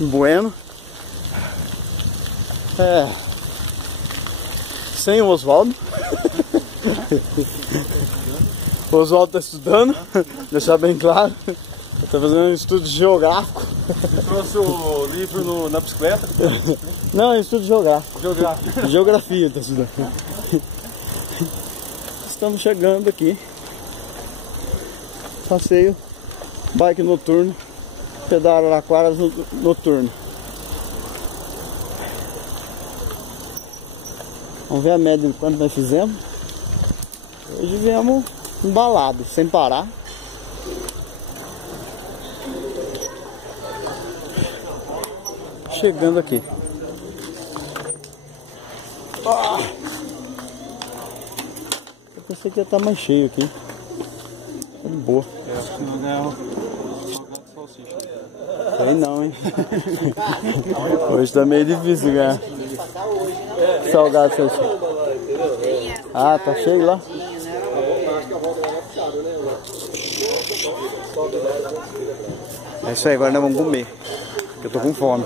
Bueno. Sem o Oswaldo. O Oswaldo tá estudando, deixar bem claro. Ele tá fazendo um estudo geográfico. Você trouxe o livro na bicicleta? Não, é estudo geográfico. Geografia tá estudando. Estamos chegando aqui. Passeio, bike noturno, pedal Araraquara noturno. Vamos ver a média de quanto nós fizemos. Hoje viemos embalado, sem parar. Chegando aqui. Eu pensei que ia estar mais cheio aqui. Tá de boa. Acho que não ganhar salgado de salsicha. Sei não, hein? Hoje tá meio difícil ganhar salgado de salsicha. Ah, tá cheio lá. É isso aí, agora nós vamos comer. Eu tô com fome.